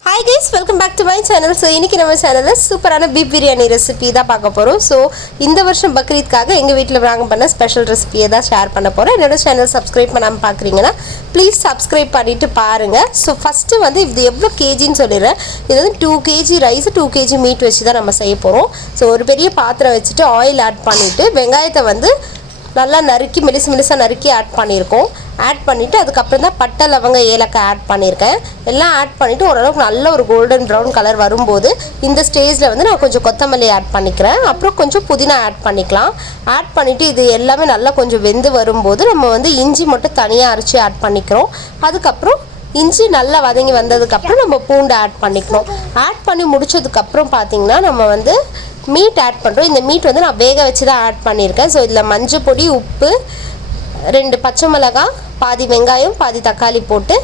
Hi guys, welcome back to my channel. So இன்னைக்கு நம்ம சேனல்ல சூப்பரான பீஃப் பிரியாணி ரெசிபி தான் பார்க்க போறோம். So இந்த வருஷம் பக்ரீத்காக எங்க வீட்ல நாங்க பண்ண ஸ்பெஷல் ரெசிபியை தான் ஷேர் பண்ண போறோம். என்னோட சேனல் சப்ஸ்கிரைப் பண்ணாம பார்க்கறீங்கன்னா ப்ளீஸ் சப்ஸ்கிரைப் பண்ணிட்டு பாருங்க. So ஃபர்ஸ்ட் வந்து இது எவ்வளவு kgன்னு சொல்லிறேன். இது வந்து 2 kg ரைஸ் 2 kg மீட் வச்சு தான் நம்ம செய்ய போறோம். So ஒரு பெரிய பாத்திரம் வச்சுட்டு ஆயில் ஆட் பண்ணிட்டு வெங்காயத்தை வந்து நல்லா நறுக்கி மெலிசா நறுக்கி ஆட் பண்ணியிருக்கோம். ஆட் பண்ணிவிட்டு அதுக்கப்புறம் தான் பட்டை லவங்க ஏலக்காய் ஆட் பண்ணியிருக்கேன். எல்லாம் ஆட் பண்ணிவிட்டு ஓரளவுக்கு நல்ல ஒரு கோல்டன் ப்ரௌன் கலர் வரும்போது இந்த ஸ்டேஜில் வந்து நான் கொஞ்சம் கொத்தமல்லி ஆட் பண்ணிக்கிறேன். அப்புறம் கொஞ்சம் புதினா ஆட் பண்ணிக்கலாம். ஆட் பண்ணிவிட்டு இது எல்லாமே நல்லா கொஞ்சம் வெந்து வரும்போது நம்ம வந்து இஞ்சி மட்டும் தனியாக அரைச்சி ஆட் பண்ணிக்கிறோம். அதுக்கப்புறம் இஞ்சி நல்லா வதங்கி வந்ததுக்கப்புறம் நம்ம பூண்டு ஆட் பண்ணிக்கணும். ஆட் பண்ணி முடிச்சதுக்கப்புறம் பார்த்திங்கன்னா நம்ம வந்து மீட் ஆட் பண்ணுறோம். இந்த மீட் வந்து நான் வேக வச்சு தான் ஆட் பண்ணியிருக்கேன். ஸோ இதில் மஞ்சள் பொடி, உப்பு, 2 பச்சை மிளகாய், பாதி வெங்காயம், பாதி தக்காளி போட்டு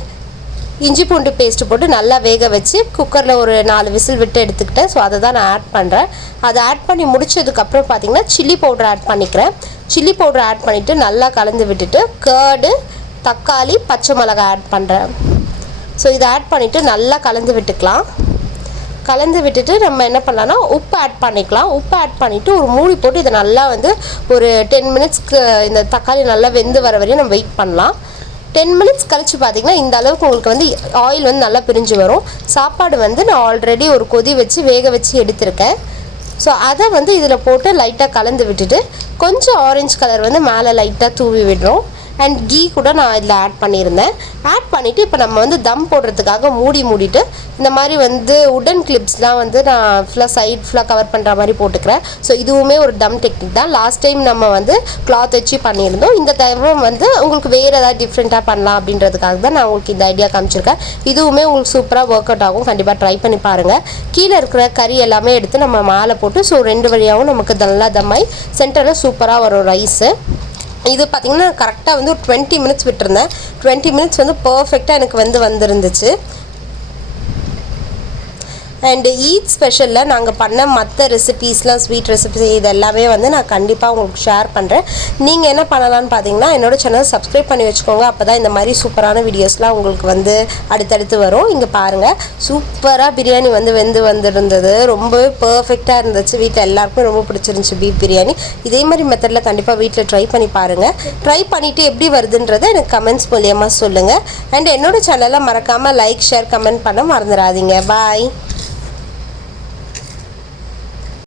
இஞ்சி பூண்டு பேஸ்ட்டு போட்டு நல்லா வேக வச்சு குக்கரில் ஒரு 4 விசில் விட்டு எடுத்துக்கிட்டேன். ஸோ அதை தான் நான் ஆட் பண்ணுறேன். அதை ஆட் பண்ணி முடிச்சதுக்கப்புறம் பார்த்திங்கன்னா சில்லி பவுடர் ஆட் பண்ணிக்கிறேன். சில்லி பவுடர் ஆட் பண்ணிவிட்டு நல்லா கலந்து விட்டுட்டு கர்டு, தக்காளி, பச்சை மிளகாய் ஆட் பண்ணுறேன். ஸோ இதை ஆட் பண்ணிவிட்டு நல்லா கலந்து விட்டுக்கலாம். கலந்து விட்டுட்டு நம்ம என்ன பண்ணலாம்னா உப்பு ஆட் பண்ணிக்கலாம். உப்பு ஆட் பண்ணிவிட்டு ஒரு மூடி போட்டு இதை நல்லா வந்து ஒரு 10 மினிட்ஸ்க்கு இந்த தக்காளி நல்லா வெந்து வர வரையும் நம்ம வெயிட் பண்ணலாம். 10 மினிட்ஸ் கழித்து பார்த்திங்கன்னா இந்த அளவுக்கு உங்களுக்கு வந்து ஆயில் வந்து நல்லா பிரிஞ்சு வரும். சாப்பாடு வந்து நான் ஆல்ரெடி ஒரு கொதி வச்சு வேக வச்சு எடுத்திருக்கேன். ஸோ அதை வந்து இதில் போட்டு லைட்டாக கலந்து விட்டுட்டு கொஞ்சம் ஆரஞ்சு கலர் வந்து மேலே லைட்டாக தூவி விடுறோம். அண்ட் கீ கூட நான் இதில் ஆட் பண்ணியிருந்தேன். ஆட் பண்ணிவிட்டு இப்போ நம்ம வந்து தம் போடுறதுக்காக மூடிட்டு இந்த மாதிரி வந்து உடன் கிளிப்ஸ்லாம் வந்து நான் ஃபுல்லாக கவர் பண்ணுற மாதிரி போட்டுக்கிறேன். ஸோ இதுவுமே ஒரு தம் டெக்னிக் தான். லாஸ்ட் டைம் நம்ம வந்து கிளாத் வச்சு பண்ணியிருந்தோம். இந்த தவிர வந்து உங்களுக்கு வேறு ஏதாவது டிஃப்ரெண்ட்டாக பண்ணலாம் அப்படின்றதுக்காக தான் நான் உங்களுக்கு இந்த ஐடியா காமிச்சிருக்கேன். இதுவுமே உங்களுக்கு சூப்பராக ஒர்க் அவுட் ஆகும். கண்டிப்பாக ட்ரை பண்ணி பாருங்கள். கீழே இருக்கிற கறி எல்லாமே எடுத்து நம்ம மேலே போட்டு ஸோ 2 வழியாகவும் நமக்கு நல்லா தம்மாய் சென்டரில் சூப்பராக வரும் ரைஸு. இது பார்த்திங்கன்னா கரெக்டாக வந்து ஒரு 20 மினிட்ஸ் விட்டுருந்தேன். 20 மினிட்ஸ் வந்து பர்ஃபெக்டாக எனக்கு வந்துருந்துச்சு. அண்டு ஈத் ஸ்பெஷலில் நாங்கள் பண்ண மற்ற ரெசிபீஸ்லாம் ஸ்வீட் ரெசிபிஸ் இது எல்லாமே வந்து நான் கண்டிப்பாக உங்களுக்கு ஷேர் பண்ணுறேன். நீங்கள் என்ன பண்ணலான்னு பார்த்தீங்கன்னா என்னோடய சேனல் சப்ஸ்கிரைப் பண்ணி வச்சுக்கோங்க. அப்போ தான் இந்த மாதிரி சூப்பரான வீடியோஸ்லாம் உங்களுக்கு வந்து அடுத்தடுத்து வரும். இங்கே பாருங்கள், சூப்பராக பிரியாணி வந்து வந்திருந்தது. ரொம்பவே பர்ஃபெக்டாக இருந்துச்சு. வீட்டில் எல்லாருக்குமே ரொம்ப பிடிச்சிருந்துச்சி பீஃப் பிரியாணி. இதே மாதிரி மெத்தடில் கண்டிப்பாக வீட்டில் ட்ரை பண்ணி பாருங்கள். ட்ரை பண்ணிவிட்டு எப்படி வருதுன்றதை எனக்கு கமெண்ட்ஸ் மூலியமாக சொல்லுங்கள். அண்ட் என்னோடய சேனலை மறக்காமல் லைக், ஷேர், கமெண்ட் பண்ண மறந்துடாதீங்க. பாய்.